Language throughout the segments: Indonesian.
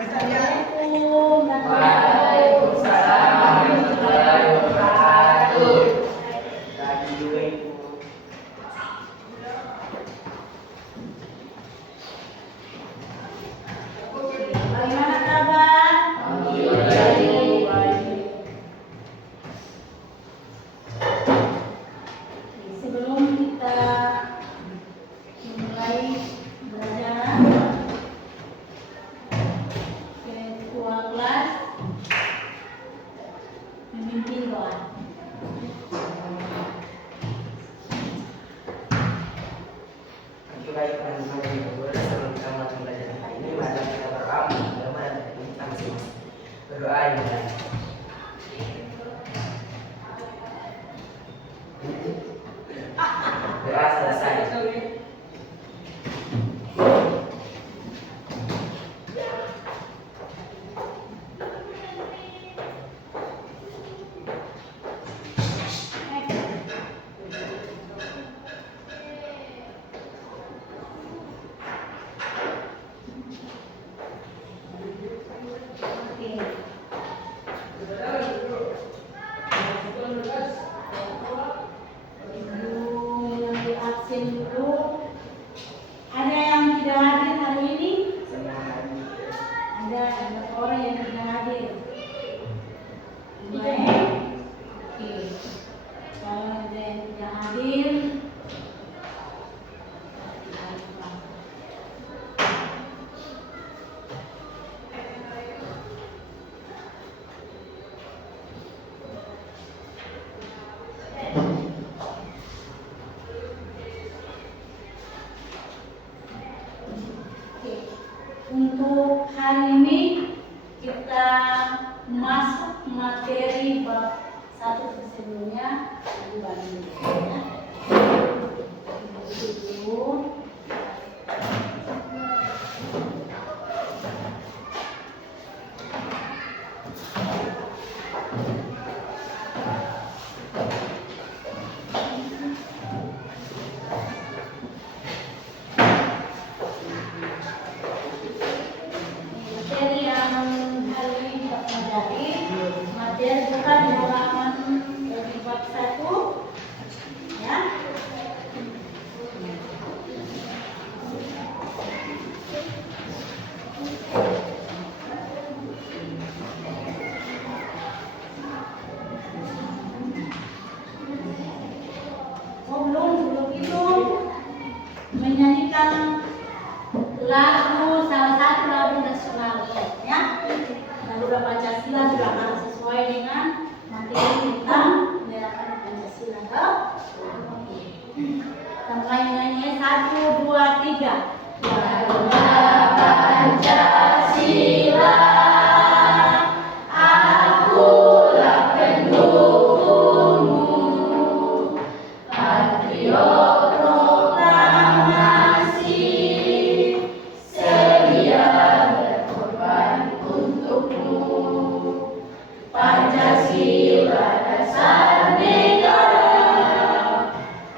Assalamualaikum. Waalaikumsalam warahmatullahi wabarakatuh. Bagaimana kabar? Alhamdulillah. Sebelum kita mulai belajar, ketua kelas memimpin doa. Juga teman-teman yang berdoa sebelum kita mulai pembelajaran hari ini, mari kita berdoa mudah-mudahan kita masing-masing berdoa yang baik. Doa selesai. Yang di absen dulu. Ada yang tidak hadir hari ini? Ada orang yang tidak hadir. Baik. Oke. Kalau ada yang tidak hadir, untuk hari ini kita masuk materi bab 1 sebelumnya dulu. Materi yang hari ini kita pelajari materi bukan halaman dari bab 1 ya. Sebelum itu menyanyikan lagu, salah satu lagu nasional ya. Lagu Pancasila sudah harus sesuai dengan materi tentang menyerahkan Pancasila. Kita mulai nyanyi 1, 2, 3. Pancasila, akulah pendukungmu, patriot proklamasi, sedia berkorban untukmu. Pancasila dasar negara,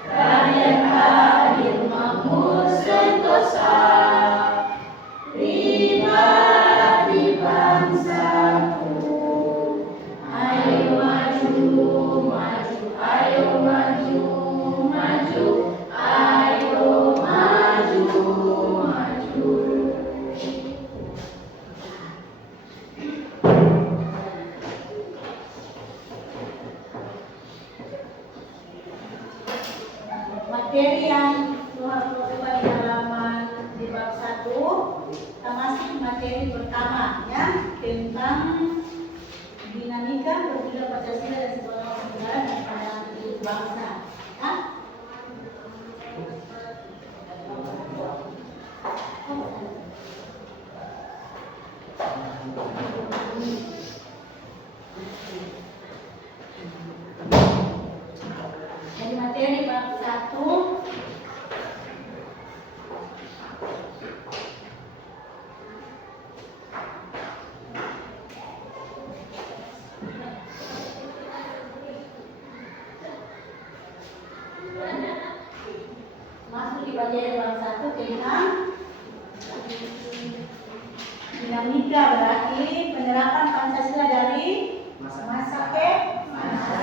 rakyat adil makmur sentosa, pribadi bangsaku. Ayo maju, maju, ayo maju, maju, ayo maju, maju. Materi yang keluar di halaman di bab 1, kita masuk materi pertama ya, tentang dinamika berbeda Pancasila dan sebuah negara dan pandangan hidup bangsa ya. Jadi materi bab 1 masuk di bagian bab 1 tentang dinamika berarti penerapan Pancasila dari masa ke masa.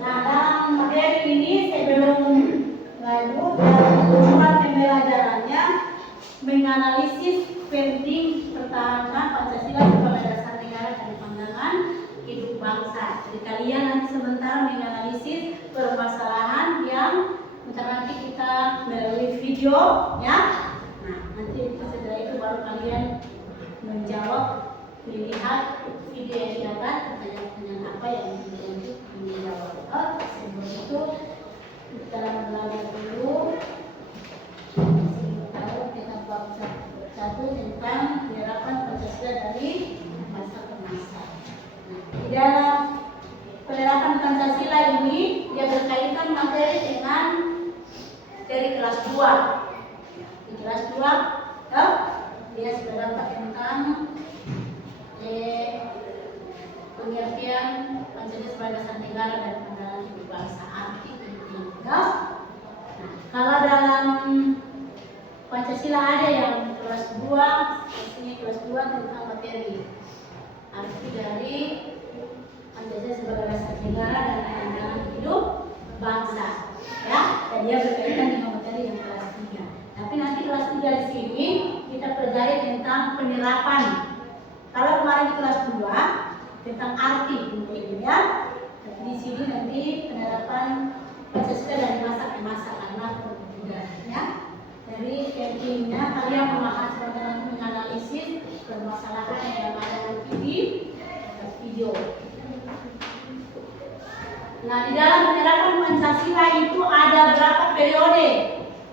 Nah, dalam materi ini sebelum lanjut dalam tujuan pembelajarannya menganalisis penting pertahanan Pancasila sebagai dasar negara dan pandangan hidup bangsa. Jadi kalian nanti sebentar menganalisis permasalahan yang nanti kita melalui video, ya. Nah, nanti setelah itu baru kalian menjawab, melihat video yang didapat, pertanyaan-pertanyaan apa yang untuk dijawab. Sebelum itu kita belajar dulu tahu tentang bab 1 tentang penerapan Pancasila dari masa ke masa. Nah, di dalam penerapan Pancasila ini dia berkaitan materi dengan dari kelas 2. Di kelas 2 dia sudah dapat tentang pengertian Pancasila sebagai dasar negara dan pandangan hidup bangsa, arti penting. Nah, kalau dalam Pancasila ada yang kelas 2, ini kelas 2 tentang materi arti dari Pancasila sebagai dasar negara dan pandangan hidup bangsa, ya. Dan dia berkaitan dengan materi yang kelas 3. Tapi nanti kelas 3 di sini kita pelajari tentang penerapan. Kalau kemarin di kelas 2 tentang arti pentingnya, tapi di sini nanti penerapan Pancasila dari masa ke masa karena perbedaan. Dari pentingnya kalian memahami sebenarnya menganalisis permasalahan yang ada nanti di video. Nah, di dalam penerapan Pancasila itu ada berapa periode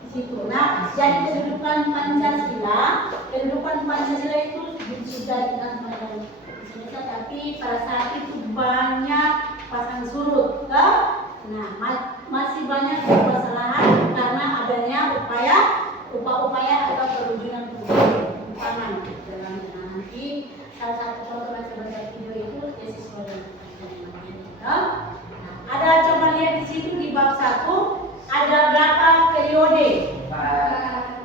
di situ. Nah, jadi kedudukan Pancasila itu sudah dengan Indonesia, tapi pada saat itu banyak pasang surut, nah masih banyak permasalahan karena adanya upaya atau perwujudan perubahan dalam nanti salah satu contoh yang sebagai video itu tesis ada coba lihat di situ di bab 1 ada berapa periode?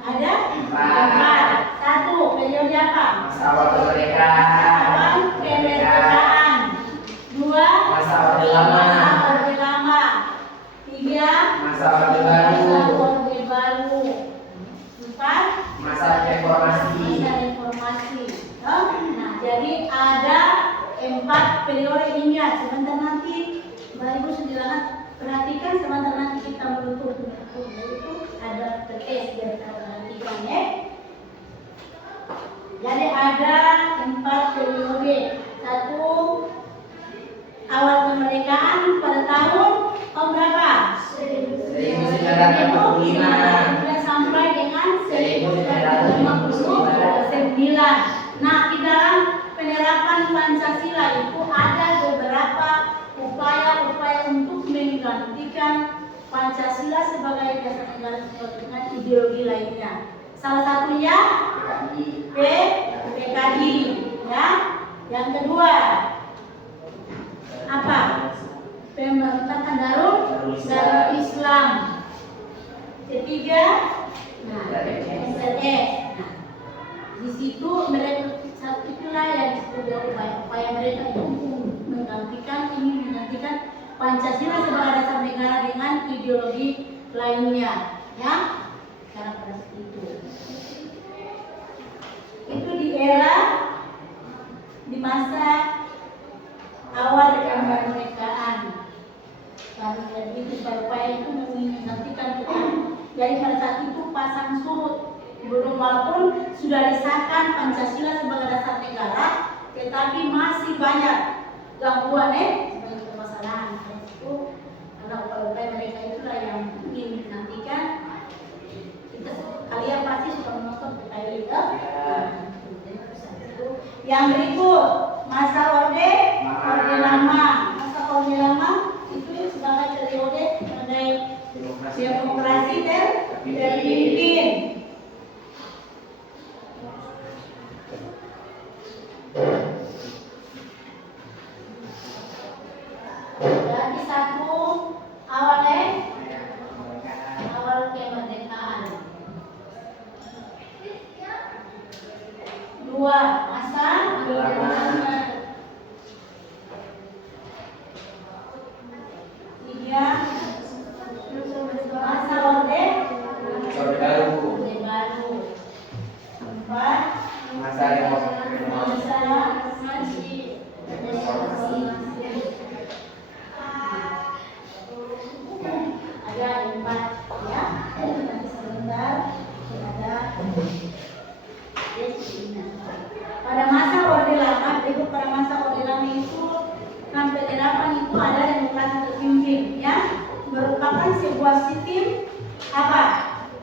Ada 4. 1 periode apa? Masa awal kemerdekaan. 2 Masa orde lama. 3 Masa orde baru. 4 Masa reformasi. Nah, jadi ada 4 periode ini ya. Sebentar nanti Mbak Ibu silakan perhatikan, sebentar nanti kita menutup itu ada tes biar kita perhatikan, ya. Jadi ada 4 periode. 1 awal kemerdekaan pada tahun berapa? 1945 sampai dengan 1959. Nah, di dalam penerapan Pancasila itu ada beberapa upaya untuk menggantikan Pancasila sebagai dasar negara dengan ideologi lainnya. Salah satunya PKI, ya. Yang kedua apa? Pemberontakan Darul Islam. Ketiga, NTS. Nah, di situ mereka itulah yang disebut upaya mereka itu menggantikan Pancasila sebagai dasar negara dengan ideologi lainnya, ya. Cara pada itu di era di masa awal kemerdekaan. Karena itu upaya itu menggantikan kita. Jadi pada saat itu pasang surut belum, walaupun sudah disahkan Pancasila sebagai dasar negara, tetapi masih banyak gangguan sebagai permasalahan itu karena upaya mereka itulah yang ingin dinantikan. Kalian pasti sudah menonton PKI itu. Jadi itu Yang berikut masa orde lama. Masa orde lama itu sebagai periode sebagai demokrasi terpimpin. Jadi satu awal kemerdekaan. Dua masa tiga masa orde baru. Empat Masa ada empat ya. Nanti sebentar ada pada masa orde lama. Berikut pada masa orde lama itu sampai delapan itu ada demokrasi terpimpin ya, merupakan sebuah sistem apa?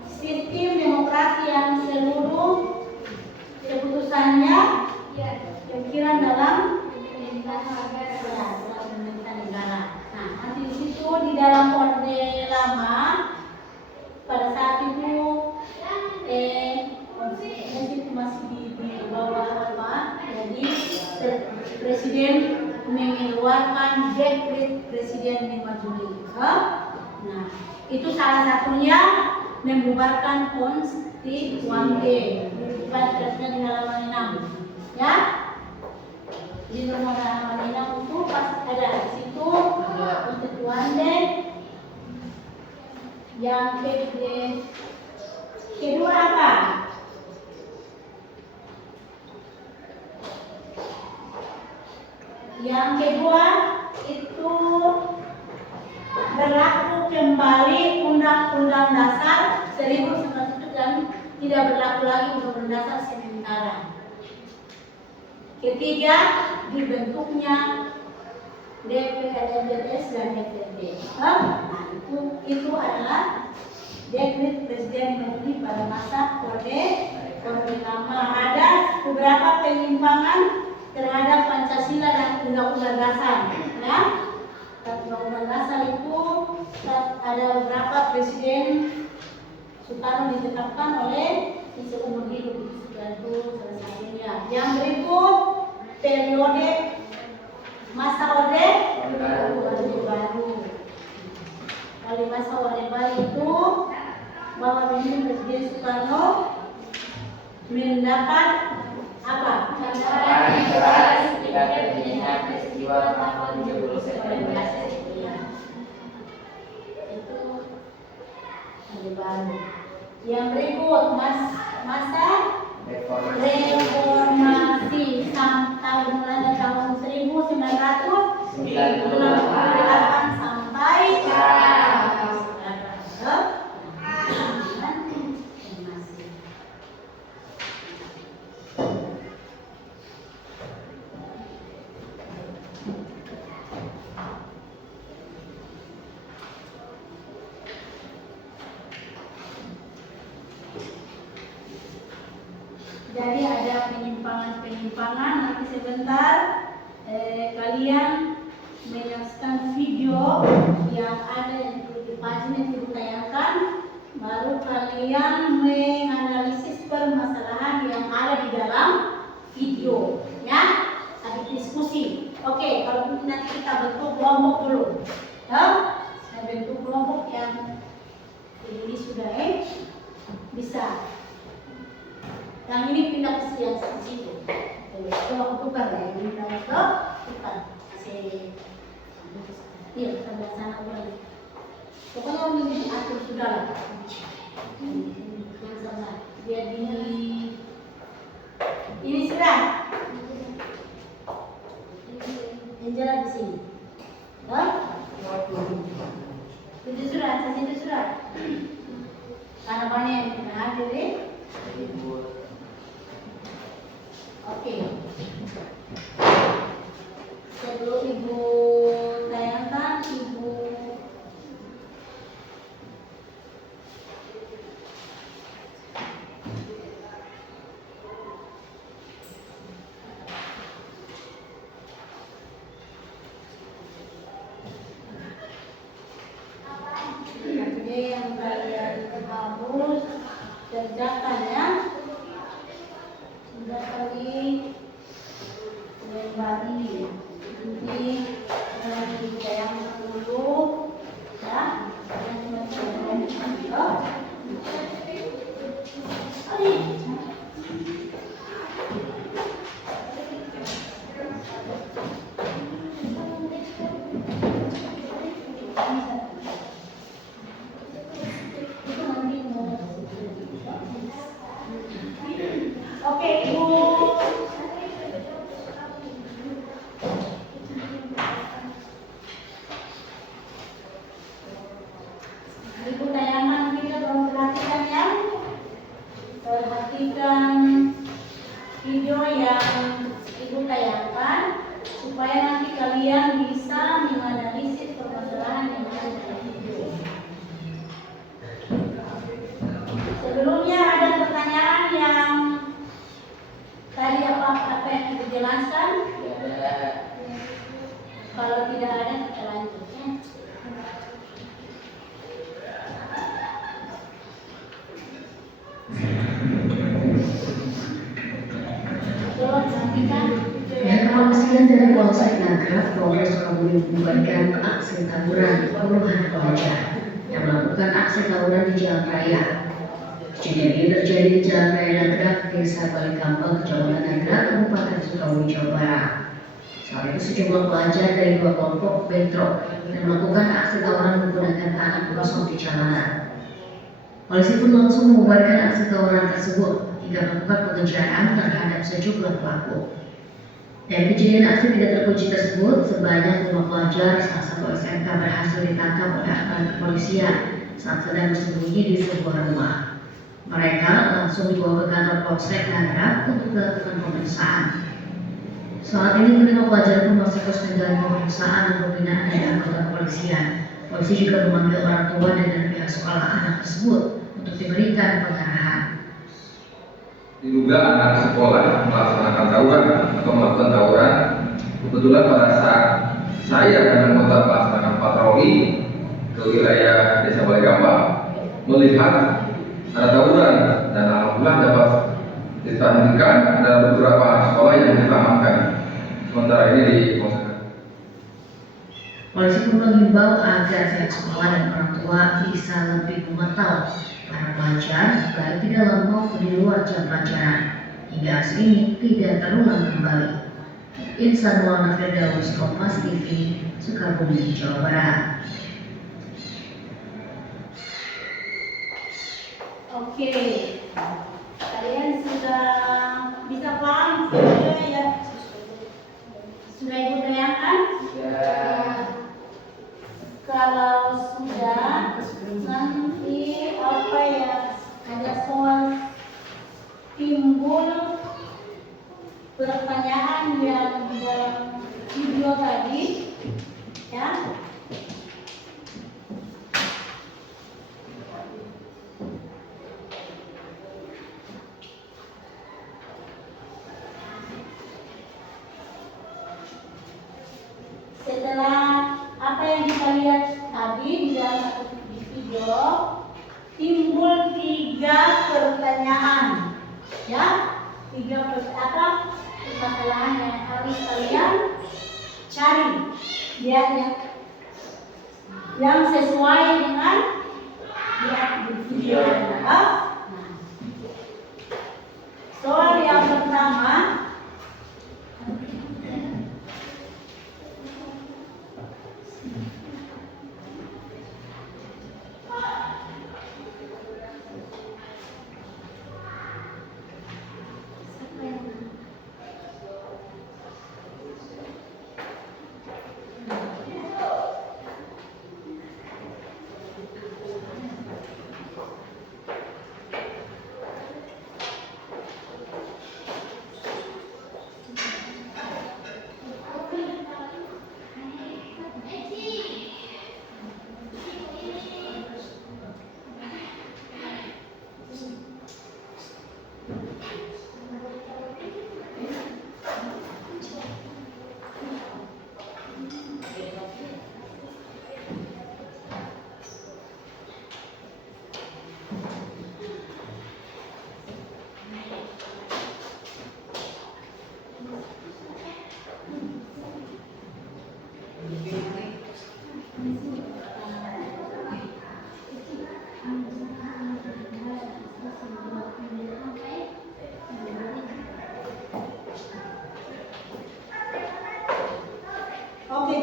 Sistem demokrasi yang seluruh keputusannya pikiran dalam pemerintahan negara. Nah, nanti di situ di dalam orde lama pada saat itu itu masih di bawah apa? Jadi presiden mengeluarkan dekret presiden 5 Juli. Nah, itu salah satunya membubarkan konstituante. Baca di halaman 6 ya. Di nomor halaman 6 itu pas ada di situ konstituante. Yang kedua apa? Yang kedua itu berlaku kembali Undang-Undang Dasar 1945 dan tidak berlaku lagi Undang-Undang Dasar sementara. Ketiga, dibentuknya DPR, MPRS dan DPRD. Nah, itu adalah dekret presiden Republik pada masa orde lama. Ada beberapa penyimpangan terhadap Pancasila dan Undang-Undang Dasar. Ya, Undang-Undang Dasar itu ada beberapa presiden Soekarno ditetapkan oleh seumur hidup, itu salah satunya. Yang berikut periode masa orde baru. Kali masa orde baru itu bahwa Presiden Soekarno mendapat apa? tidak terjadinya peristiwa tahun 17 September. Itu orde baru. Yang berikut masa reformasi tahun mulai tahun 1998 sampai sekarang. Jadi ada penyimpangan nanti sebentar kalian menyaksikan video yang ada di pagina yang ditayangkan, baru kalian menganalisis permasalahan yang ada di dalam video ya, ada diskusi. Oke, kalau begitu nanti kita bentuk kelompok dulu ya. Saya bentuk kelompok yang ini sudah bisa. Yang ini pindah ke yang di situ. Coba tukar ya, ini pindah ke tukar. Iya, kita belah sana lagi. Pokoknya ini atur sudah lah. Yang sama. Jadi ini sudah. Angela di sini. Itu sudah, itu sudah. Karena banyak yang pernah hadir ya. Oke. Sebelum Ibu tayangkan, Ibu kembali. Nanti yang 10 ya. Oke, Ibu. Ibu tayangan kita perhatikan ya. Perhatikan video yang Ibu tayangkan supaya nanti kalian bisa menganalisis permasalahan yang ada dalam video. Sebelumnya ada pertanyaan yang tadi apa yang Ibu jelaskan? Kalau tidak ada kita lanjut ya. Kepolisian dari Polsek Nagrag, Polres Sukabumi membubarkan aksi tawuran puluhan pelajar yang melakukan aksi tawuran di jalan raya. Kejadian ini terjadi di Jalan Raya Nagrag, Desa Balikampang, Kecamatan Nagrag, Kabupaten Sukabumi, Jawa Barat. Saat itu sejumlah pelajar dari dua kelompok bentrok dan melakukan aksi tawuran menggunakan tangan kosong di jalanan. Polisi pun langsung membubarkan aksi tawuran tersebut hingga melakukan pengejaran terhadap sejumlah pelaku. Dari kejadian aksi tidak terpuji tersebut, sebanyak 5 pelajar salah satu SMK berhasil ditangkap oleh aparat kepolisian saat sedang bersembunyi di sebuah rumah. Mereka langsung dibawa ke kantor Polsek Nagrag untuk dilakukan pemeriksaan. Saat ini kelima pelajar pun masih terus menjalani pemeriksaan dan pembinaan dari anggota kepolisian. Polisi juga memanggil orang tua dan pihak sekolah anak tersebut untuk diberikan pengarahan. Diduga anak sekolah melaksanakan tawuran atau melakukan tawuran. Kebetulan pada saat saya dan anggota melaksanakan patroli ke wilayah Desa Balikampang melihat ada tawuran dan alhamdulillah dapat dihentikan. Ada beberapa sekolah yang diselamatkan. Sementara ini di Polisi pun menghimbau agar pihak sekolah dan orang tua bisa lebih memantau para pelajar baik di dalam maupun di luar jam pelajaran hingga aksi ini tidak terulang kembali. Insan Maulana Firdaus, Kompas TV, Sukabumi, Jawa Barat. Oke, kalian sudah bisa paham videonya ya? Sudah Ibu tayangkan? Kalau sudah, nanti apa ya, ada soal timbul pertanyaan yang di dalam video tadi ya. Setelah apa yang kita lihat tadi di dalam video, timbul 3 pertanyaan ya, 3 permasalahan yang harus kalian cari ya, yang sesuai dengan di video ya. Soal yang pertama,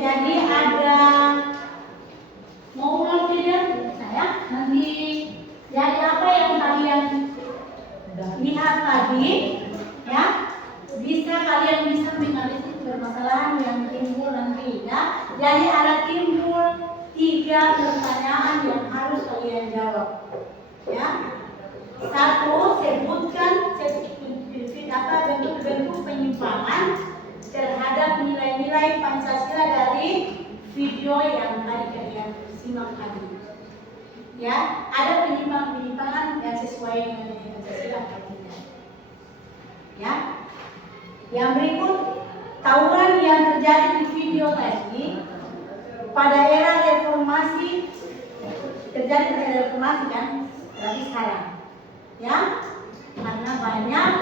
Jadi ada mau ulang video saya nanti. Jadi apa yang kalian lihat tadi, ya, kalian bisa menganalisis permasalahan yang timbul nanti, ya. Jadi ada timbul 3 pertanyaan yang harus kalian jawab, ya. 1, sebutkan bentuk-bentuk penyimpangan terhadap nilai-nilai Pancasila dari video yang tadi kalian simak tadi. Ya, ada penyimpangan yang sesuai dengan Pancasila atau tidak. Ya. Yang berikut, tawuran yang terjadi di video tadi pada era reformasi, terjadi pada reformasi kan, berarti sekarang. Ya, karena banyak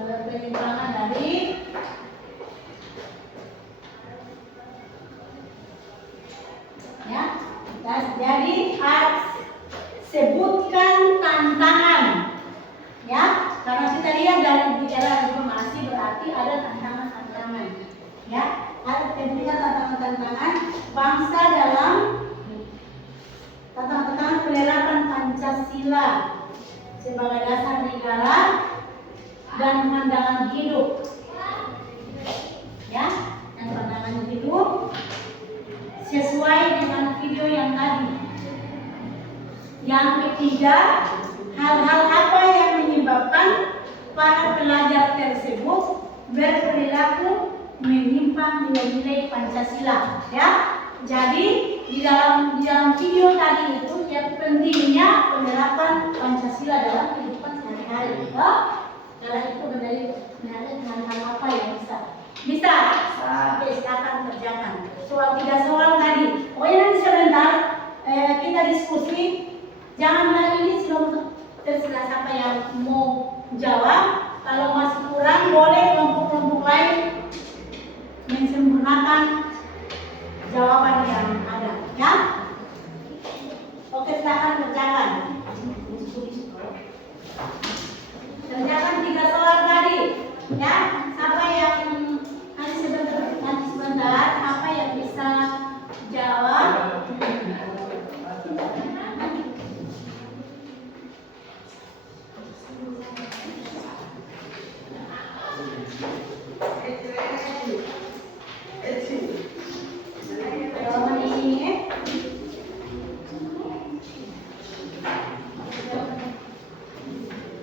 penyimpangan dari ya. Dan jadi sebutkan tantangan, ya, karena kita lihat dari di era reformasi berarti ada tantangan-tantangan, ya, ada tantangan-tantangan bangsa dalam tantangan penerapan Pancasila sebagai dasar negara dan pandangan hidup, ya, dan pandangan hidup sesuai dengan video yang tadi. Yang ketiga, hal-hal apa yang menyebabkan para pelajar tersebut berperilaku menyimpang nilai-nilai Pancasila, ya. Jadi di dalam video tadi itu yang pentingnya penerapan Pancasila dalam kehidupan sehari-hari, ya. Dalam itu mengenai hal-hal apa yang bisa. Oke, silakan kerjakan. Soal 3 soal tadi. Pokoknya nanti sebentar kita diskusi. Jangan ini terserah siapa yang mau jawab. Kalau masih kurang, boleh kelompok-kelompok lain menyempurnakan jawaban yang ada, ya. Oke, silakan kerjakan. Kerjakan 3 soal tadi, ya. Siapa yang nanti sebentar, apa yang bisa jawab? Jawaban ini.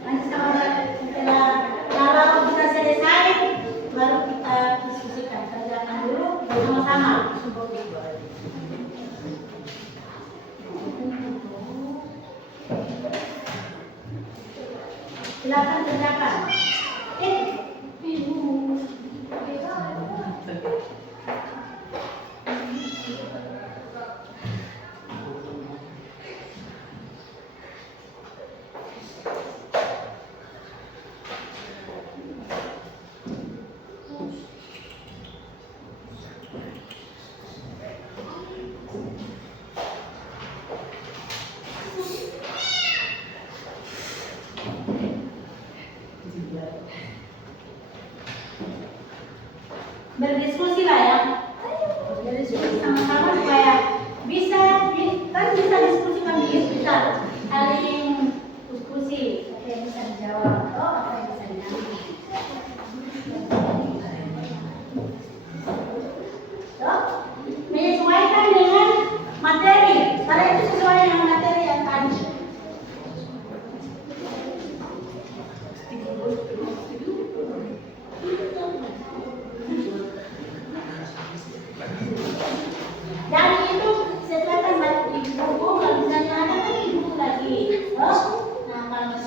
Nanti setelah kalau kita selesai, baru kita diskusikan. Kerjakan dulu bersama-sama. Silakan kerjakan. Berdiskusi lah, ya. Berdiskusi sama-sama supaya bisa diskusikan bisa saling diskusi apa yang bisa dijawab atau apa yang bisa diambil. Menyesuaikan dengan materi. Kalau itu sesuai dengan materi yang tadi. Dan itu sesuaikan di buku, kalau misalnya ada kan di buku lagi. Nah, kalau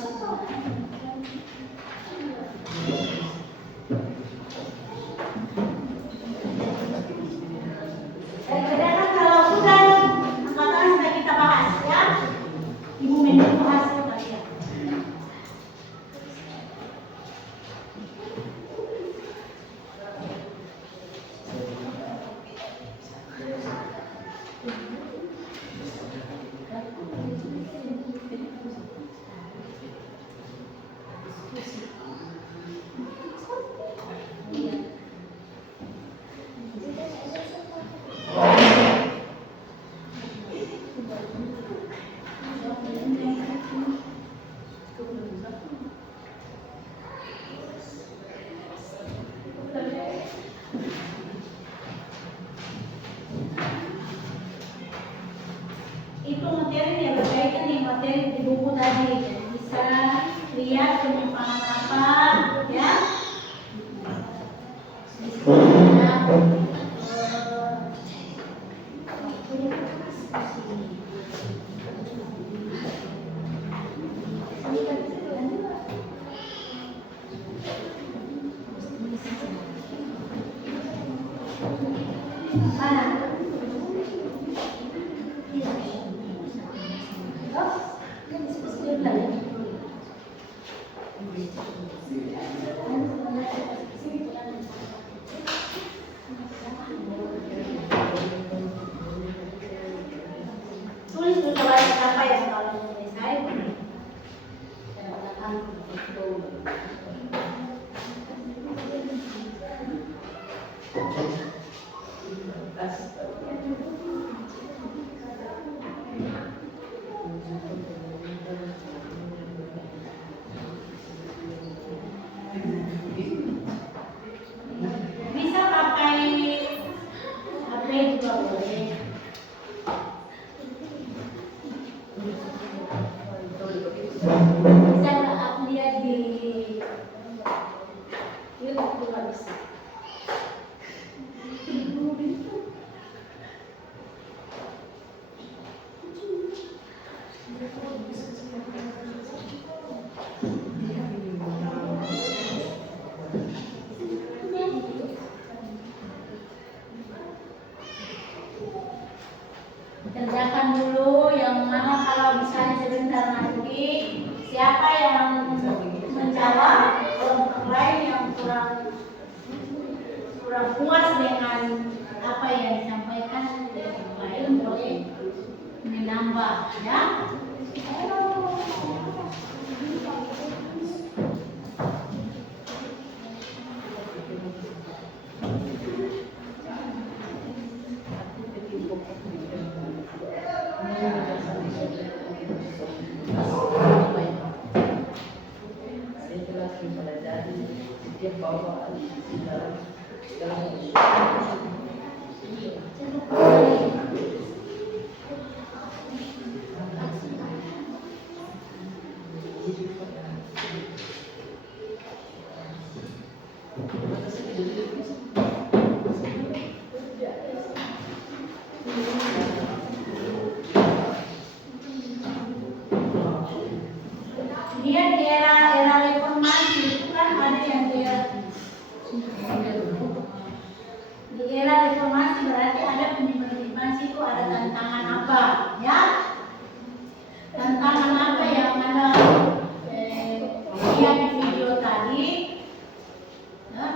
buku tadi. Jadi bisa lihat penyimpangan apa, ya. Di sini ada tulis dulu apa yang kalau selesai. Bisa pakai HP juga boleh. Bisa aku lihat di YouTube juga bisa. Kerjakan dulu yang mana kalau misalnya sebentar nanti siapa yang menjawab kelompok lain yang kurang puas dengan apa yang disampaikan kelompok lain boleh menambah, ya. Dia di era reformasi itu kan ada yang dia di era reformasi berarti ada penyimpangan itu ada tantangan apa, ya? Tantangan apa yang ada lihat di video tadi, ya?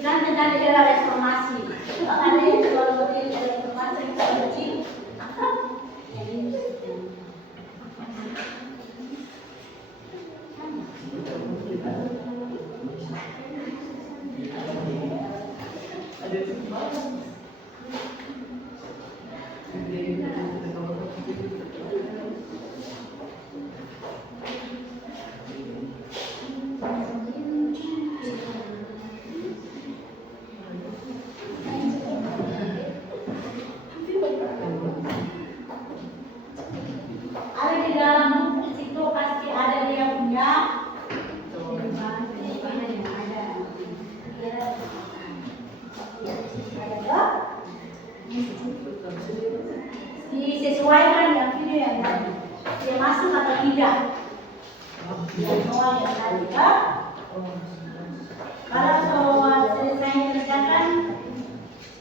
Kan dengan era reformasi itu ada yang jual model reformasi yang kecil. Ada di dalam buku situ pasti ada dia punya penyimpangan yang ada. Disesuaikan yang video yang tadi. Dia masuk atau tidak? Yang awal yang tadi, ya. Kalau soal selesai kerjakan,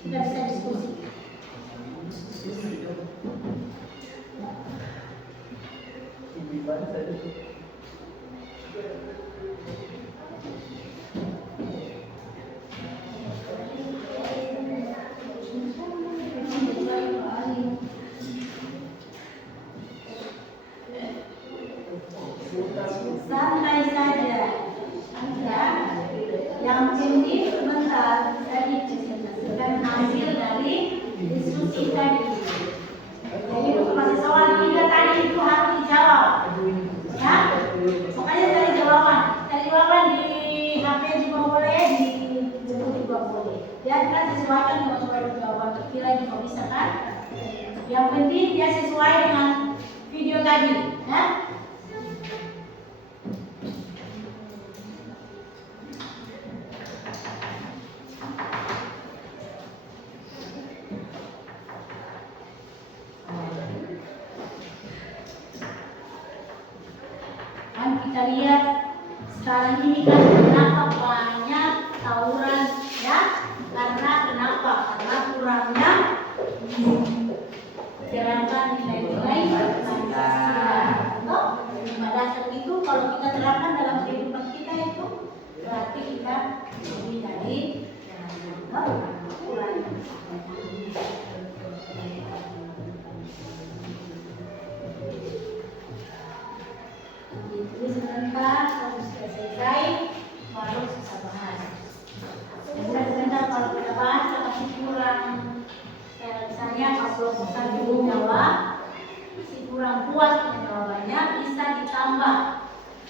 kita bisa diskusi. dia kan sesuaikan dengan suara jawaban terkira juga bisa kan. Yang penting dia sesuai dengan video tadi ya. Kan kita lihat sekarang ini kan kenapa banyak tawuran ya, karena kenapa? Karena kurangnya terapkan nilai-nilai Pancasila. Lima dasar itu kalau kita terapkan dalam kehidupan kita itu berarti kita lebih dari kurang. Itu sebentar kalau sudah selesai baru kita bahas. Sebentar kalau kita bahas masih kurang, misalnya kalau kita belum jawab, masih kurang puas dengan jawabannya, bisa ditambah.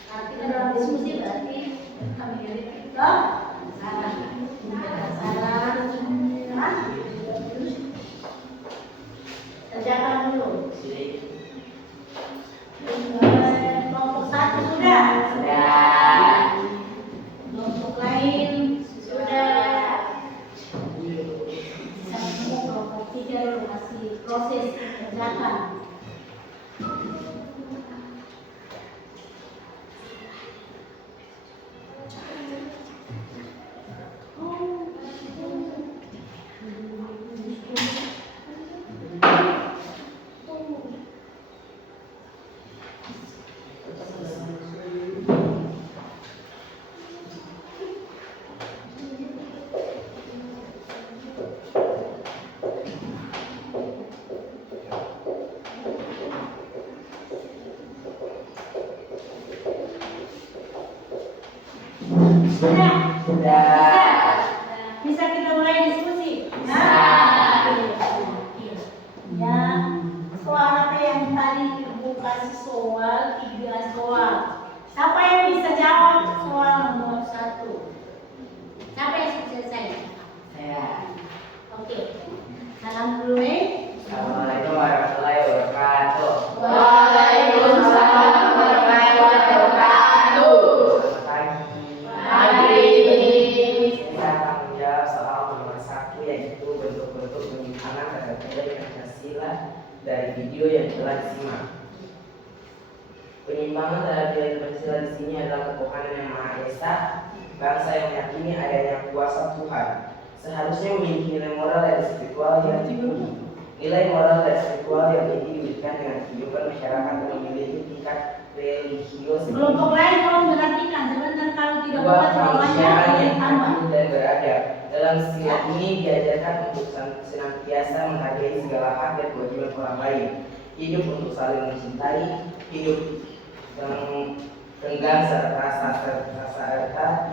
Nah, kita dalam diskusi berarti kami dari kita salah, kerjakan dulu. Kelompok satu sudah. Kelompok lain sudah. Satu kelompok tiga masih proses kerjakan. Bisa kita mulai diskusi. Ya, soal apa yang tadi Ibu kasih soal 3 soal. Siapa yang bisa jawab soal nomor 1? Siapa yang sudah selesai? Saya. Oke. Salam dulu Assalamualaikum warahmatullahi wabarakatuh. Waalaikumsalam warahmatullahi wabarakatuh. Selamat pagi. Saya akan menjawab soal nomor 1, yaitu bentuk-bentuk penyimpangan terhadap nilai Pancasila dari video yang telah disimak. Penyimpangan terhadap nilai Pancasila di sini adalah ketuhanan yang Maha Esa, bangsa yang meyakini adanya kuasa Tuhan. Seharusnya memiliki nilai moral dan spiritual yang tinggi. Nilai moral dan spiritual yang tinggi diberikan dengan kehidupan masyarakat yang memiliki tingkat religiositas. Kelompok lain tolong perhatikan sebentar, kalau tidak Dua buat jawabannya kemanusiaan yang tambah. adil dan beradab. Dalam silat ini diajarkan untuk senantiasa menghargai segala hak dan kewajiban orang lain. Hidup untuk saling mencintai, hidup tenggang serta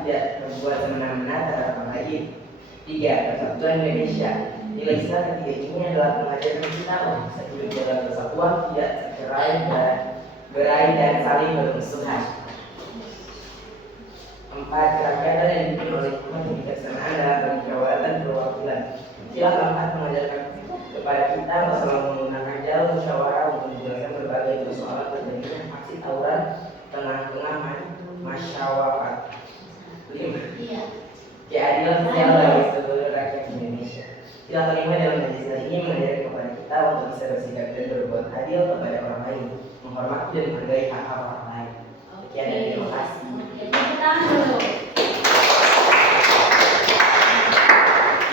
tidak berbuat semena-mena terhadap orang lain. 3. Persatuan Indonesia. Nilai Islam ketiga ini adalah mengajarkan kita untuk hidup dalam persatuan, tidak bercerai dan saling bermusuhan. 4. Kerakyatan yang dipimpin oleh Tuhan dan kebijaksanaan dalam permusyawaratan perwakilan. Sila keempat mengajarkan kepada kita untuk selalu menggunakan jalur musyawarah untuk menjelaskan berbagai persoalan terjadinya aksi tawuran tengah-tengah masyarakat. 5. Keadilan sosial bagi seluruh rakyat Indonesia. Sila kelima dalam Pancasila ini mengajarkan kepada kita untuk bisa bersikap dan berbuat adil kepada orang lain, menghormati dan menghargai hak-hak orang lain. Sekian dan terima kasih. Tepuk tangan dulu.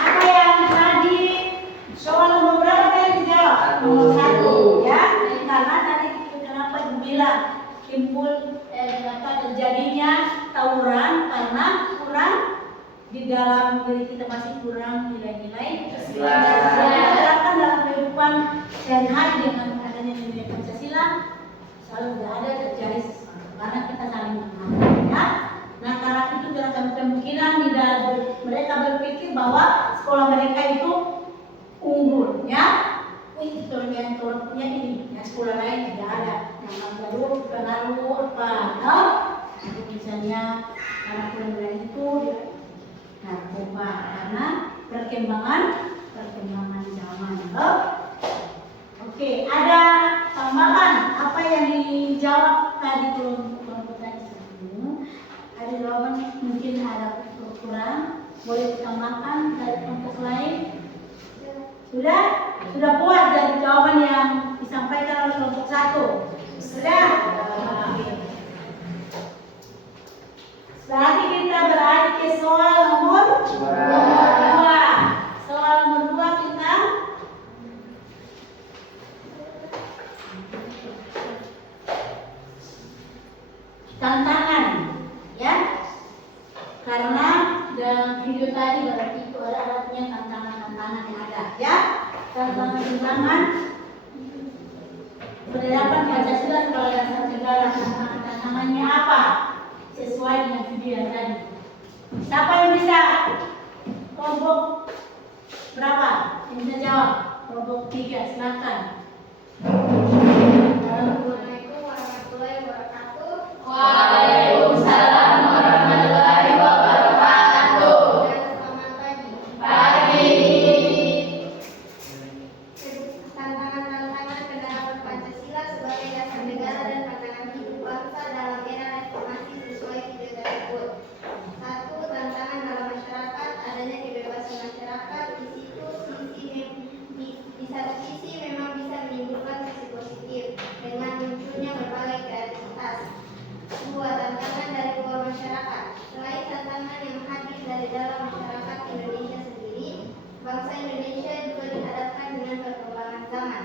Apa yang tadi soal nomor berapa yang dijawab? Nomor 1 ya. Karena tadi kenapa dibilang timbul terjadinya tawuran karena kurang di dalam diri kita masih kurang nilai-nilai Pancasila. Kita terapkan dalam kehidupan sehari-hari dengan adanya nilai Pancasila selalu tidak ada terjadi sesuatu karena kita saling mengenal ya. Nah, karena itu dalam kemungkinan tidak mereka berpikir bahwa sekolah mereka itu unggul ya. Wih, kelebihan kelompoknya ini, yang sekolah lain tidak ada. Yang pengaruh apa? Misalnya karena kelebihan itu narkoba, karena perkembangan zaman. Oke, ada tambahan apa yang dijawab tadi kelompok tadi sebelum? Ada jawaban mungkin ada kurang, boleh ditambahkan dari kelompok lain? Sudah puas dari jawaban yang disampaikan oleh kelompok 1? Sudah? Oke. Berarti kita beralih ke soal nomor 2. Soal nomor 2 kita tantangan, ya. Karena dalam video tadi berarti itu ada punya tantangan yang ada, ya. Tantangan penerapan Pancasila sebagai dasar negara. Tantangannya apa? Sesuai dengan video yang tadi. Siapa yang bisa? Kelompok berapa? Yang bisa jawab? Kelompok 3, silakan. Assalamualaikum warahmatullahi wabarakatuh. Waalaikumsalam warahmatullahi wabarakatuh. Dan selamat pagi. Pagi. Tantangan-tantangan penerapan Pancasila sebagai dasar negara dan pandangan hidup bangsa dalam era reformasi sesuai video tersebut. 1. Tantangan dalam masyarakat, adanya kebebasan masyarakat. Di satu sisi memang bisa menimbulkan sisi positif dengan munculnya berbagai kreativitas. 2. Tantangan dari luar masyarakat. Selain tantangan yang hadir dari dalam masyarakat Indonesia sendiri, bangsa Indonesia juga dihadapkan dengan perkembangan zaman.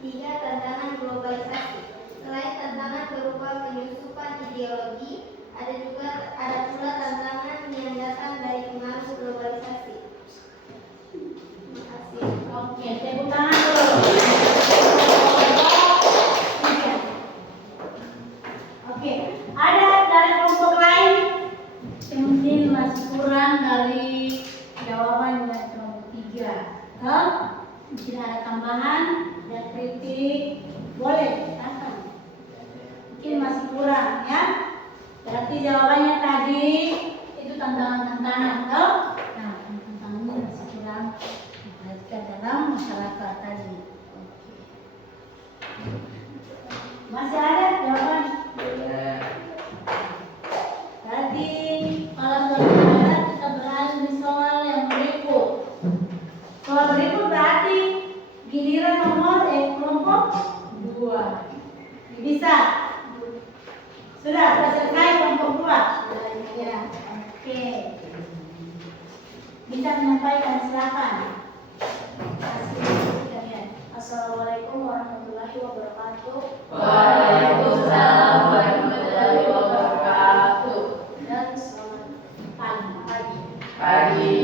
3. Tantangan globalisasi. Selain tantangan berupa penyusupan ideologi, ada pula tantangan yang datang dari pengaruh globalisasi. Terima kasih. Oke, tepuk tangan dulu. Oke, ada dari kelompok lain yang mungkin masih kurang dari jawaban dari kelompok 3. Mungkin ada tambahan, ada kritik, boleh katakan. Mungkin masih kurang, ya. Berarti jawabannya tadi itu tantangan-tantangan, toh? Nah, tantangannya masih kurang diperhatikan dalam masyarakat tadi. Masih ada jawaban? Tadi kalau soal ada kita beralih di soal yang berikut. Soal berikut berarti giliran nomor kelompok 2. Bisa? Sudah selesai kelompok 2? Ya. Oke. Bisa menyampaikan, silakan. Assalamualaikum warahmatullahi wabarakatuh. Waalaikumsalam warahmatullahi wabarakatuh. Dan selamat pagi. Pagi.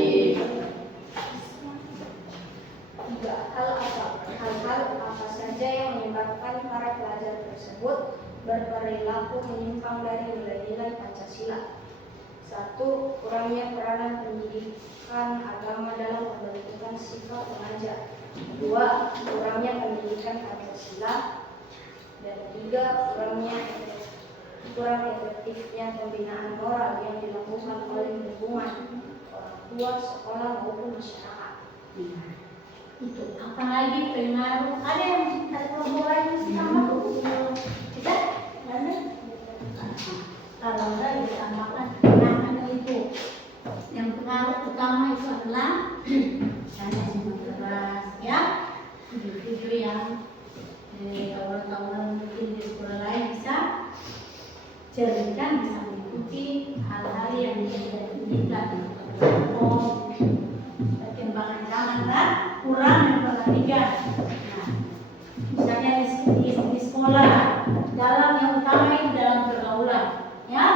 Hal-hal apa saja yang menyebabkan para pelajar tersebut berperilaku menyimpang dari nilai-nilai Pancasila? 1. Kurangnya peranan pendidikan agama dalam pembentukan sifat pengajar. 2. Kurangnya pendidikan Pancasila. Dan 3. Kurang efektifnya pembinaan moral yang dilakukan oleh lingkungan, orang tua, sekolah maupun masyarakat. Itu apalagi pengaruh, ada yang kelompok lain masih sama? Tidak? Ada? Kalau ada ditambahkan penanganan itu. Yang pengaruh utama itu adalah ada yang keras, ya. Video-video yang kawan-kawan mungkin di sekolah lain bisa ceritakan, bisa mengikuti hal-hal yang tidak diinginkan. Perkembangan zaman kan kurang memperhatikan. Nah, misalnya di sekolah, dalam yang utama itu dalam pergaulan, ya.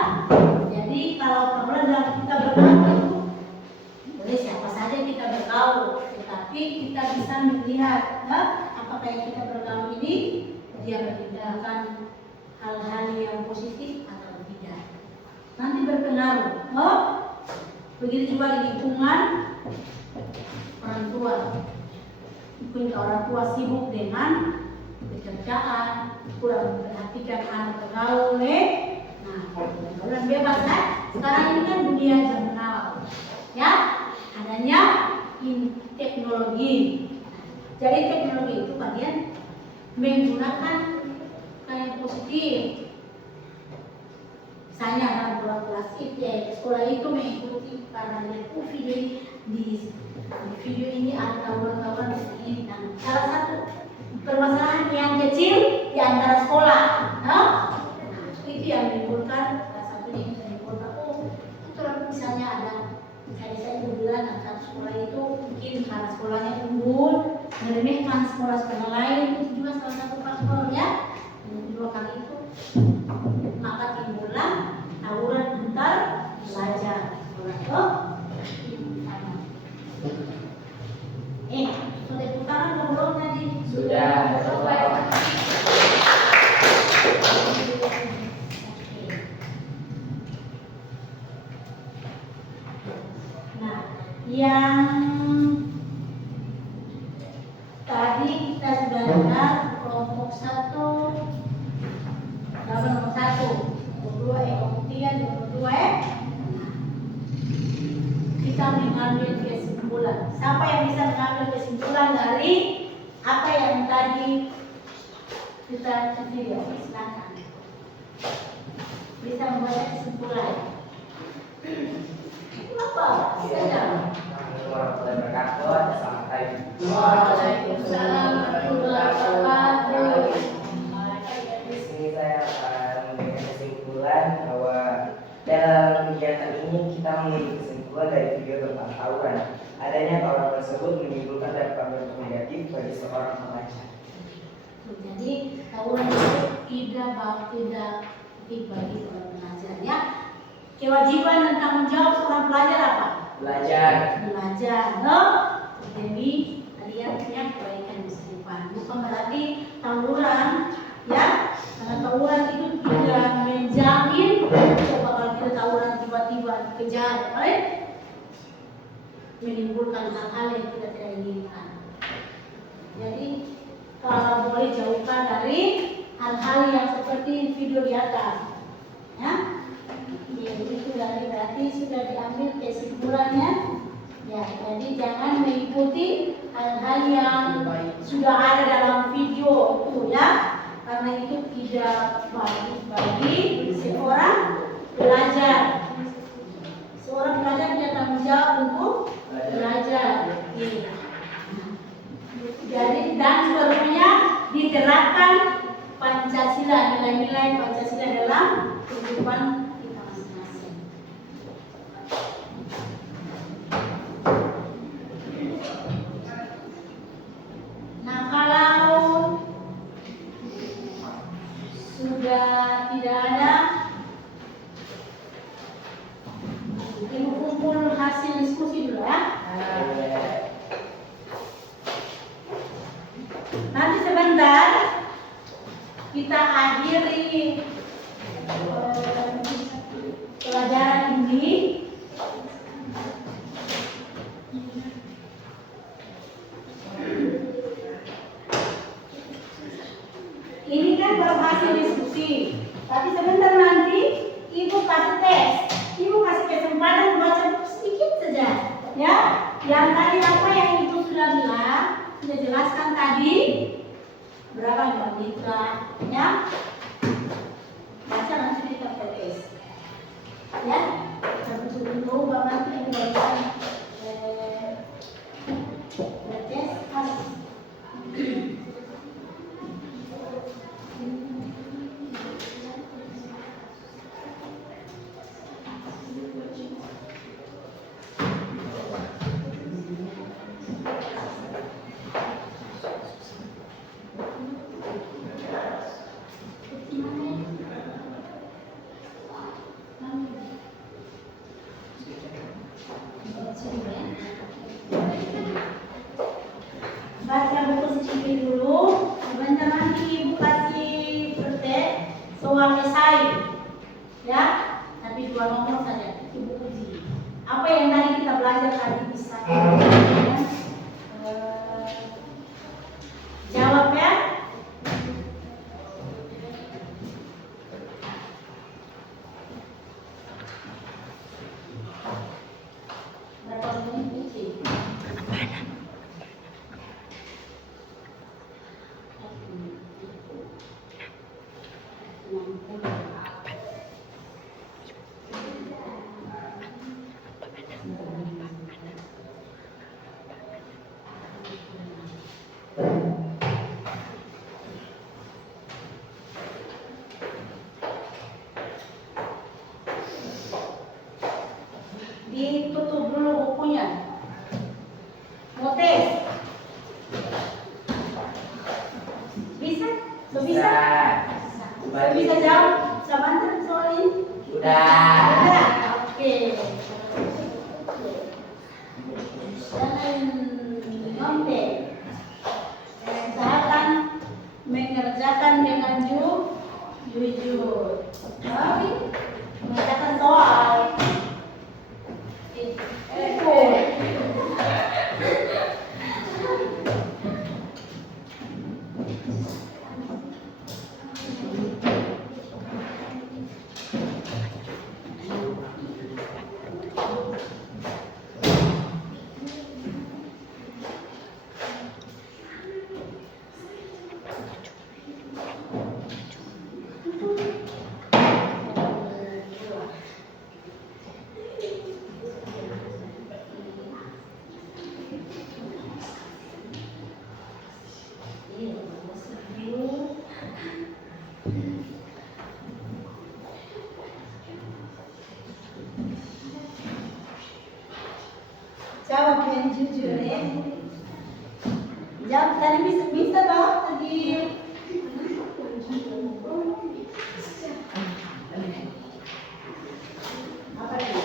Jadi kalau pergaulan dalam kita bergaul itu boleh siapa saja kita bergaul, tetapi kita bisa melihat, apakah yang kita bergaul ini dia menciptakan hal-hal yang positif atau tidak. Nanti berpengaruh. Begitu juga di lingkungan orang tua. Mungkin orang tua sibuk dengan pekerjaan, kurang memperhatikan anak bergaul. Nah, pergaulan bebas kan? Sekarang ini kan dunia zaman now, ya. Adanya teknologi. Jadi teknologi itu bagian menggunakan yang positif. Misalnya dalam kelas sekolah itu mengikuti karena lihat video di video ini ada kawan-kawan seperti ini. Nah, salah satu permasalahan yang kecil di antara sekolah, itu yang menimbulkan salah satunya yang menimbulkan misalnya ada saya bilang antara sekolah itu mungkin karena sekolahnya unggul meremehkan sekolah-sekolah lain, itu juga salah satu faktornya. Dua kali itu maka timbullah tawuran antar pelajar sekolah. Sudah putaran belum tadi? Sudah. Nah, yang tadi kita sudah dengar kelompok 1, nomor 1, kedua kelompok 3, nomor 2 kita mengambil kesimpulan. Siapa yang bisa mengambil kesimpulan dari apa yang tadi kita sendiri? Silakan. Bisa membaca kesimpulan. Apa? Sedang. Warahmatullahi wabarakatuh. Selamat pagi. Waalaikumsalam warahmatullahi wabarakatuh. Di sini saya akan memberikan kesimpulan bahwa dalam kegiatan ini kita mengambil kesimpulan dari video tentang tawuran. Adanya tawuran tersebut menimbulkan dampak negatif bagi seorang pelajar. Jadi tawuran itu tidak baik bagi seorang pelajar ya. Kewajiban dan tanggung jawab seorang pelajar apa? Belajar. Demi kalian punya kebaikan di depan. Bukan berarti tawuran ya. Karena tawuran itu tidak menjamin kalau kita tawuran tiba-tiba dikejar, menimbulkan hal-hal yang kita tidak inginkan. Jadi kalau boleh jauhkan dari hal-hal yang seperti video di atas, ya. Itu berarti sudah diambil kesimpulannya. Ya, jadi jangan mengikuti hal-hal yang sudah ada dalam video itu ya, karena itu tidak baik bagi seorang pelajar. Seorang pelajar punya tanggung jawab untuk belajar. Jadi dan seluruhnya diterapkan Pancasila, nilai-nilai Pancasila dalam kehidupan kita masing-masing. Nah, kalau sudah tidak ada, kumpul hasil diskusi dulu ya. Nanti sebentar kita akhiri pelajaran ini. Ini kan baru hasil diskusi, tapi sebentar nanti ibu kasih tes, ibu kasih kesempatan baca sedikit saja, ya. Yang tadi apa yang ibu sudah bilang, sudah jelaskan tadi, berapa litra, ya. Baca nanti kita tes, ya. Sebelum dulu nanti ibu bacakan tes hasil. Baca buku sedikit dulu, sebentar nanti ibu kasih praktek soal esai, ya. Tapi 2 nomor saja, ibu uji. Apa yang tadi kita belajar tadi bisa jawab ya. Berapa menit uji? Ditutup dulu bukunya. Mau tes? Bisa? Bisa? Bisa jawab? Sebentar soal ini? Sudah. Sudah? Oke. Jangan nyontek. Usahakan mengerjakan dengan jujur. Mengerjakan soal. Itu. Jawab yang jujur ya. Jawab tadi bisa toh tadi. Apa lagi?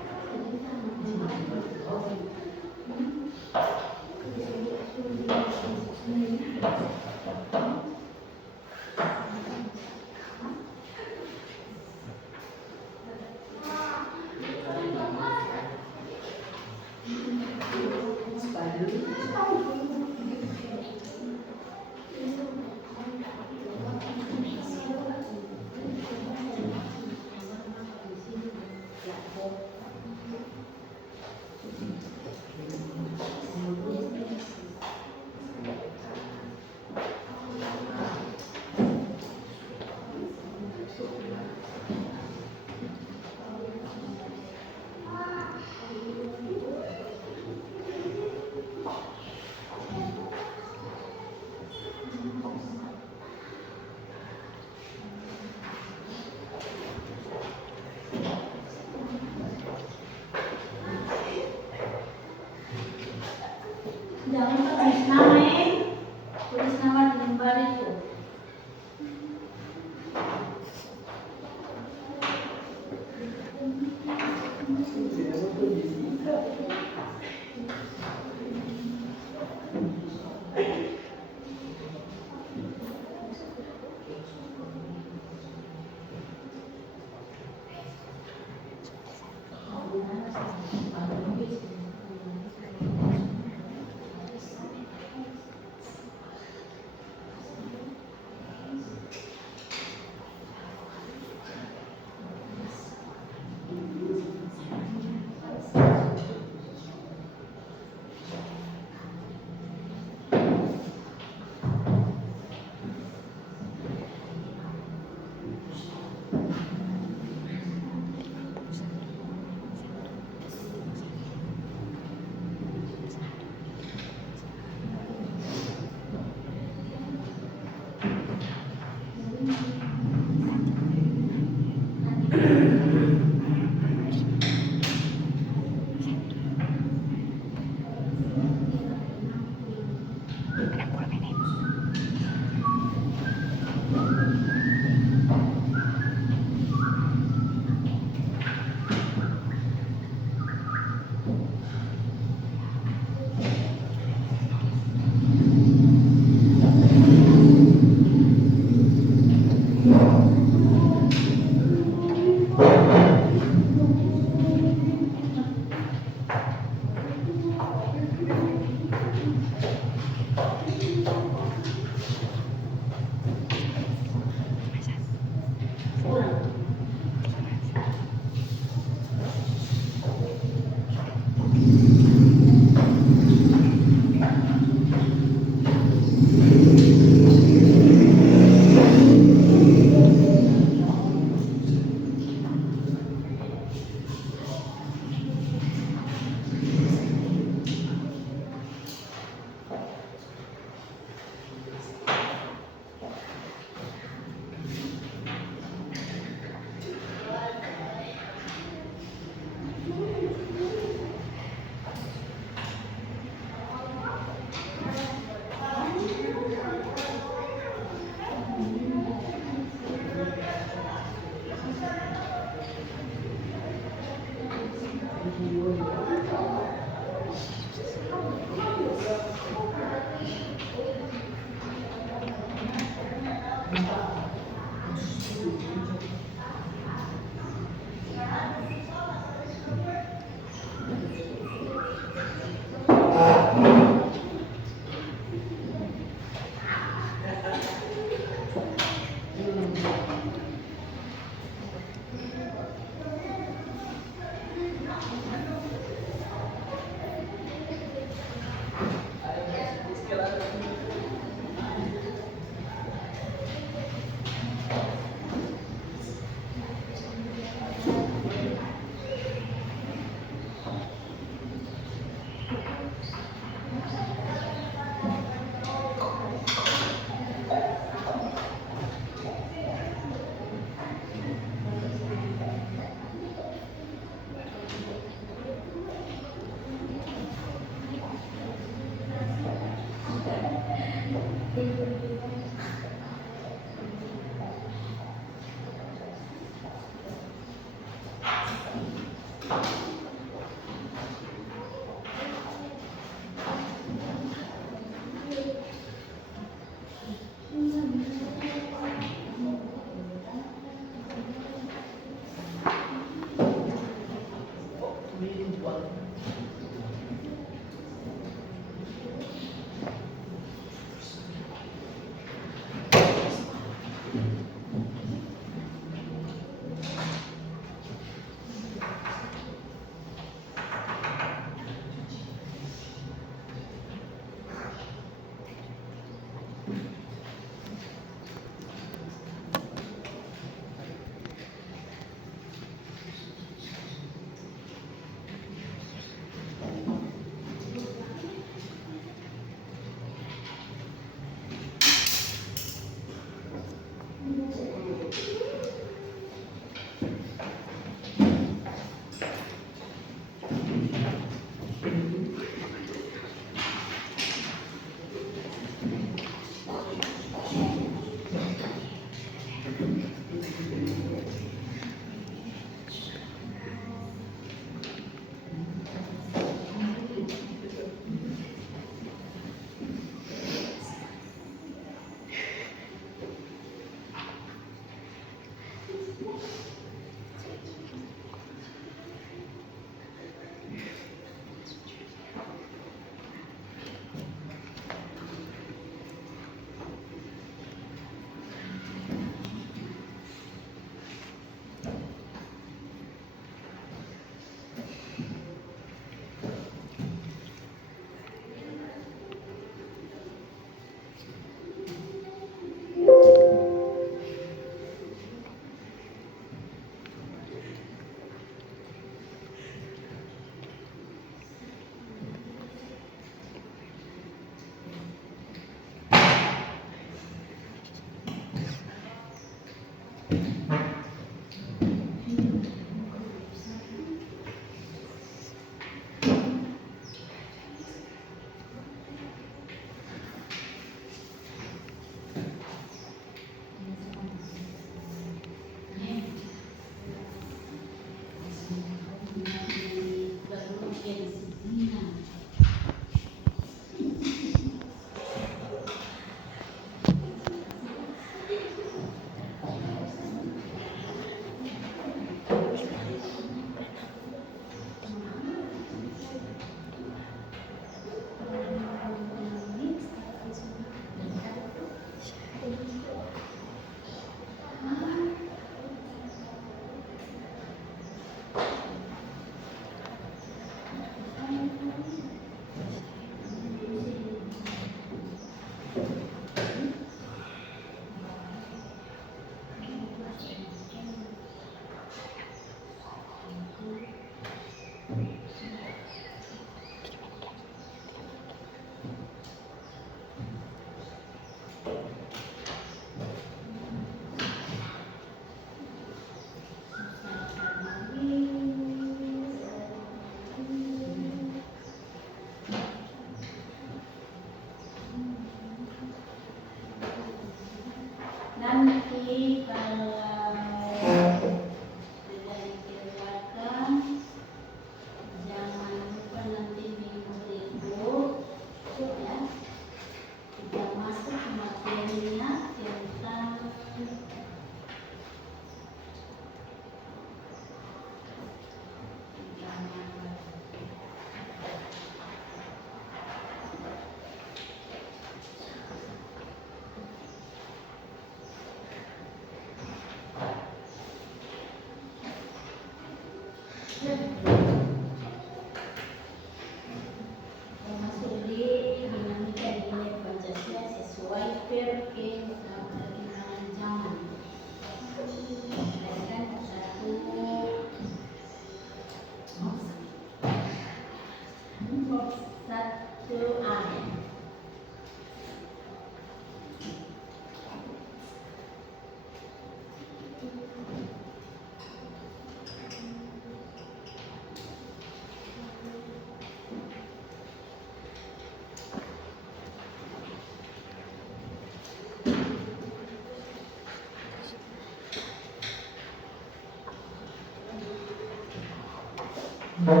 Sudah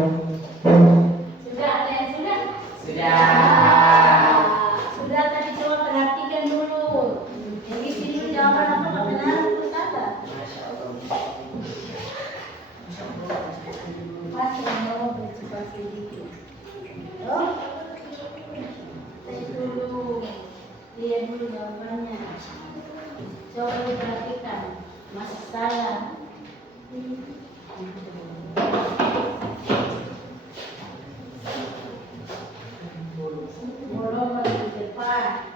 ada yang sudah? Sudah. Sudah, tadi coba perhatikan dulu. Jadi sini jawaban apa benar itu kata. Masya Allah. Masih mau bercoba sedikit. Oh, tes dulu. Lihat dulu jawabannya. Coba diperhatikan. Masih salah. Bolong lebih cepat.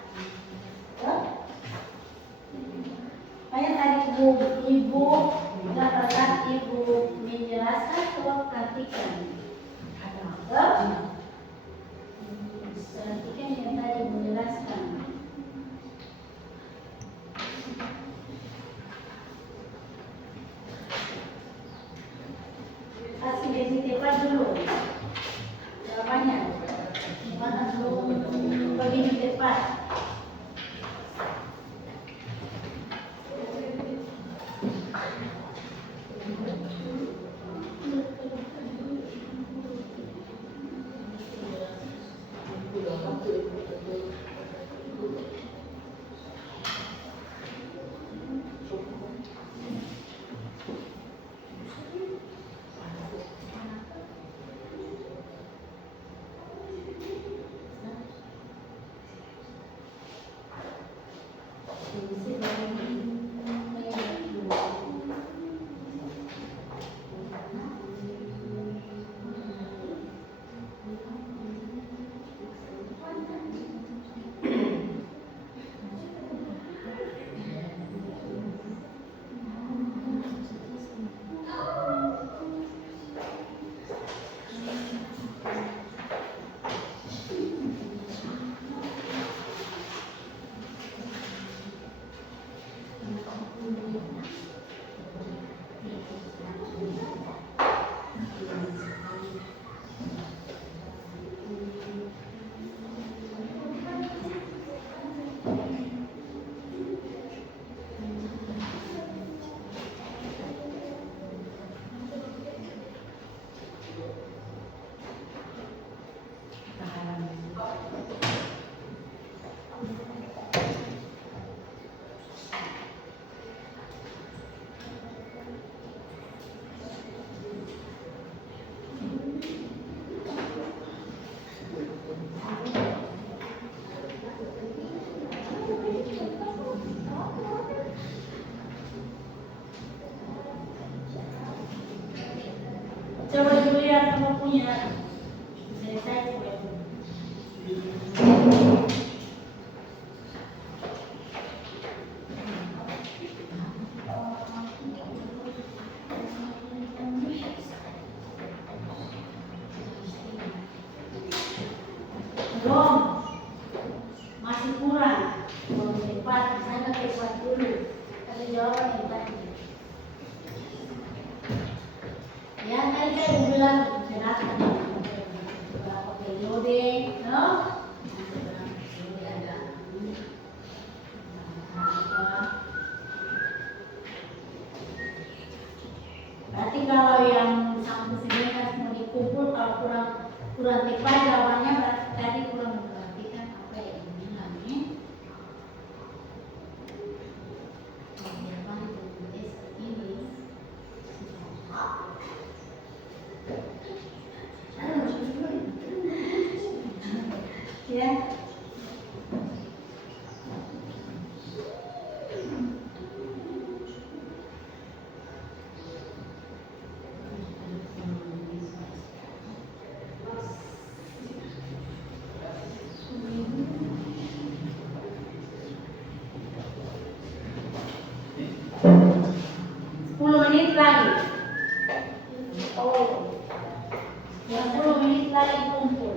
Oh? Kayak tadi ibu nggak pernah ibu menjelaskan, coba perhatikan. Oh? Perhatikan yang tadi menjelaskan. Kasih besi tepat dulu. Jawabannya. Mana dulu begini tepat. Coba dilihat apa punya. Selesai kue. Belum. Masih kurang. Belum tepat. Sana tepat dulu. Ada jawaban yang tadi. Ya, tadi saya bilang jelaskan berapa periode, no? Ada berarti kalau yang sampai segini kan mau dikumpul, kalau kurang tepat jawabannya berarti tadi kurang memperhatikan apa yang dibilang nih. Ya. Menit lagi. Oh. 10 menit lagi kumpul.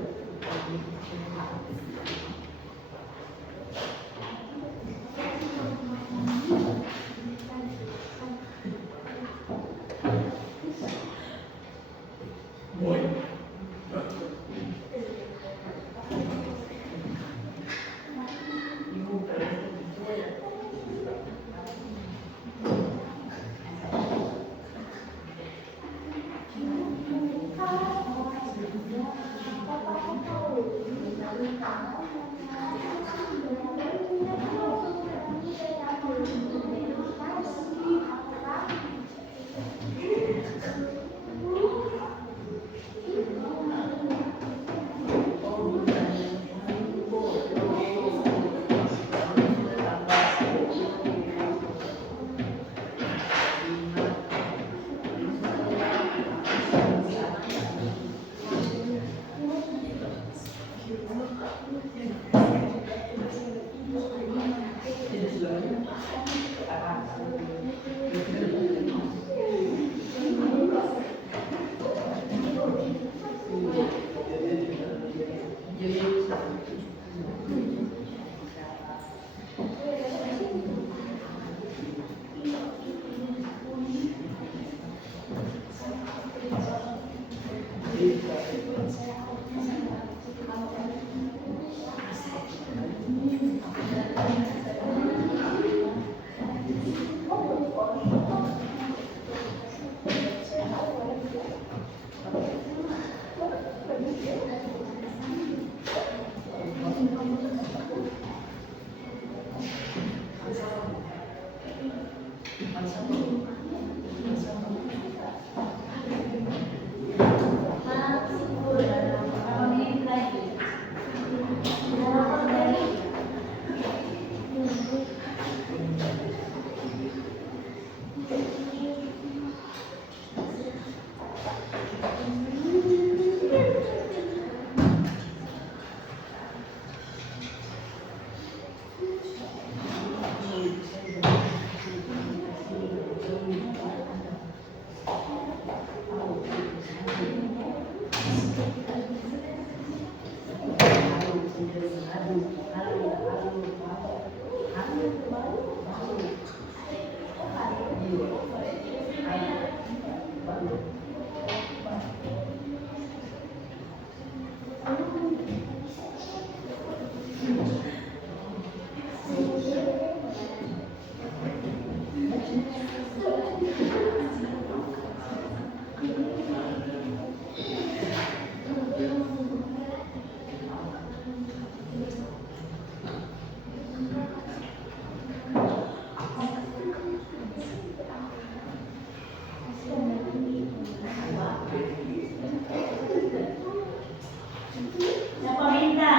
Siapa minta?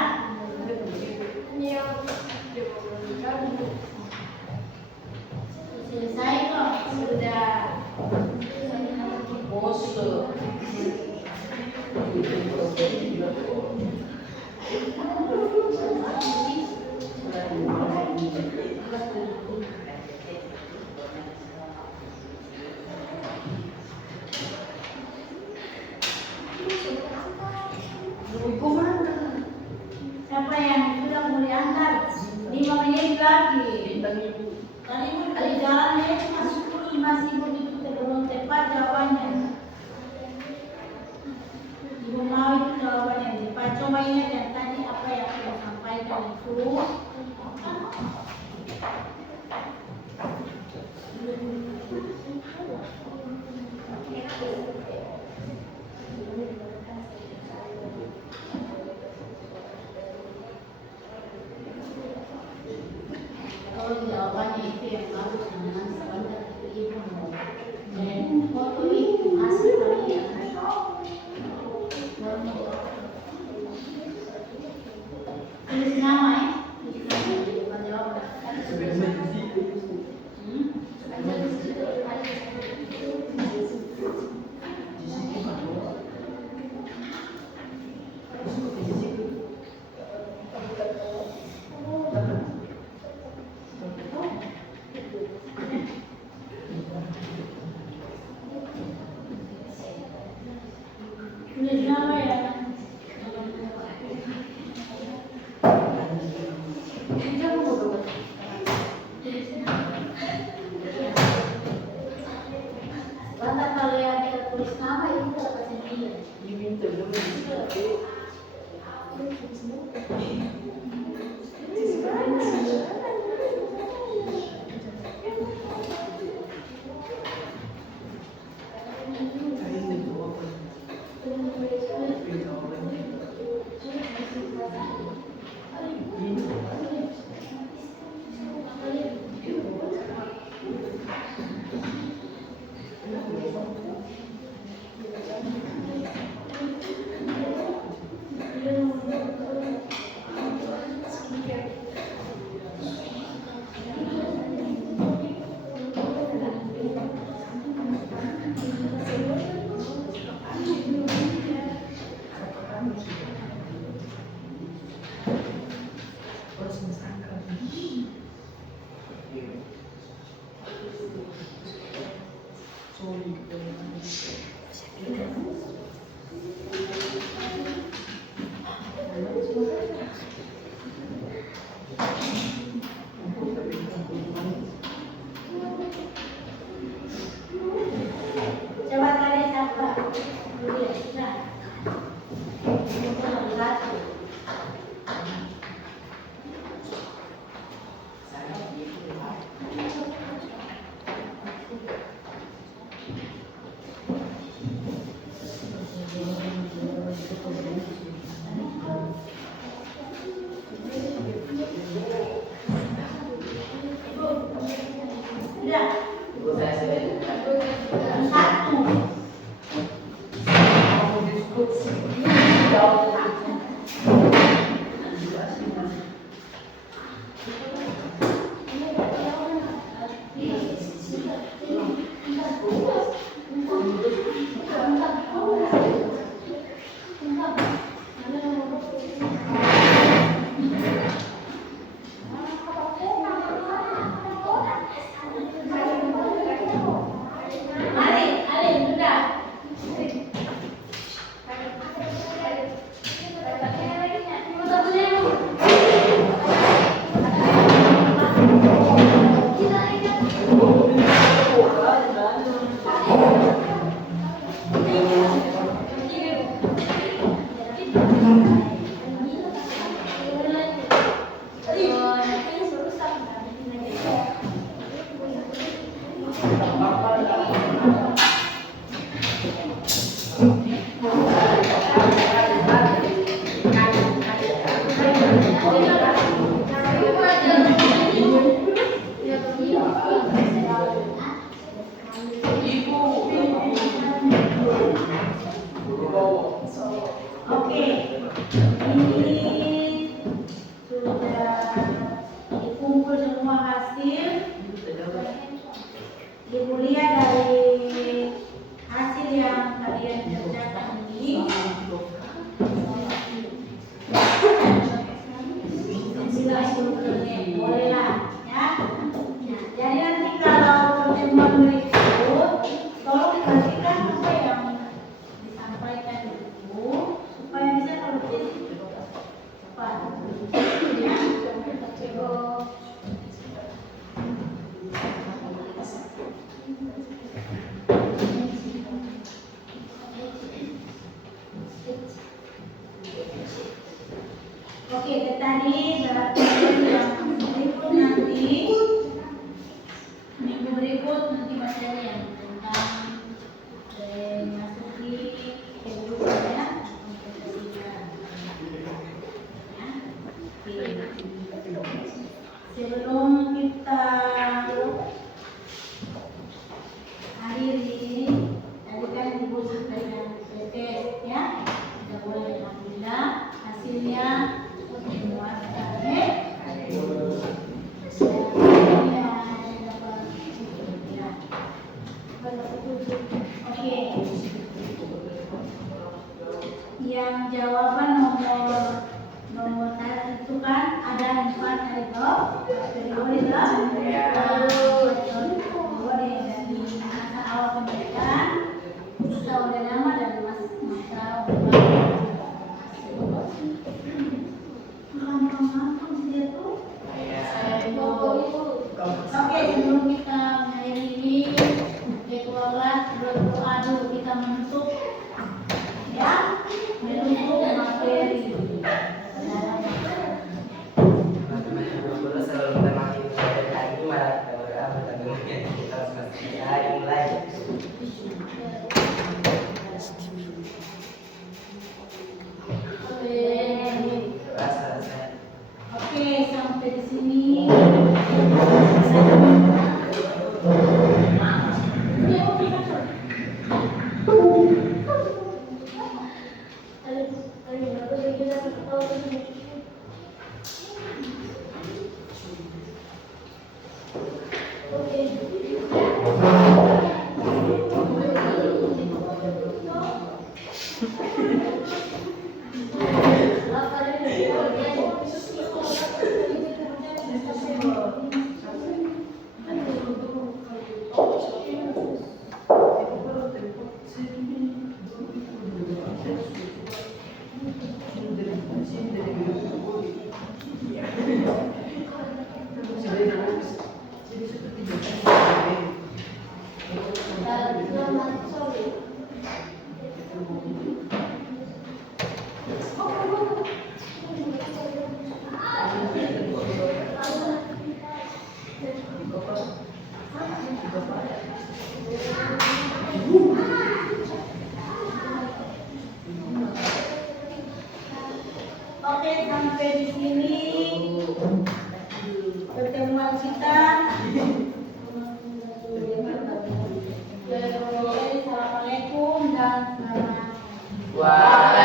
Selesai kok, sudah. Siapa yang sudah mau diantar? 5 menit lagi. Tadi di jalannya itu masih begitu belum tepat jawabannya. Ibu mau itu jawabannya. Pak coba ingat yang tadi apa yang saya sampaikan itu. Kalau jawabannya itu yang bagus dengan sebentar itu ibu dan foto itu hasil kalian. Tulis nama ya, bukan jawaban. Tulis nama ya. Karena kalau yang kita tulis nama itu dapat sendiri. yang jawaban nomor satu itu kan ada 4 itu periode kan? Ya. Periode dari masa awal pendidikan, masa orde lama dan masa orde Oke, sebelum kita mengakhiri ini, ketua kelas berdoa dulu, kita menutup ya, menutup materi. Dulu selalu kita makin belajar lagi malah kita berdoa bertanggungan kita harus mulai. Doa selesai. Oke, sampai di sini. Oke, sampai di sini pertemuan kita. Assalamualaikum dan selamat. Wah.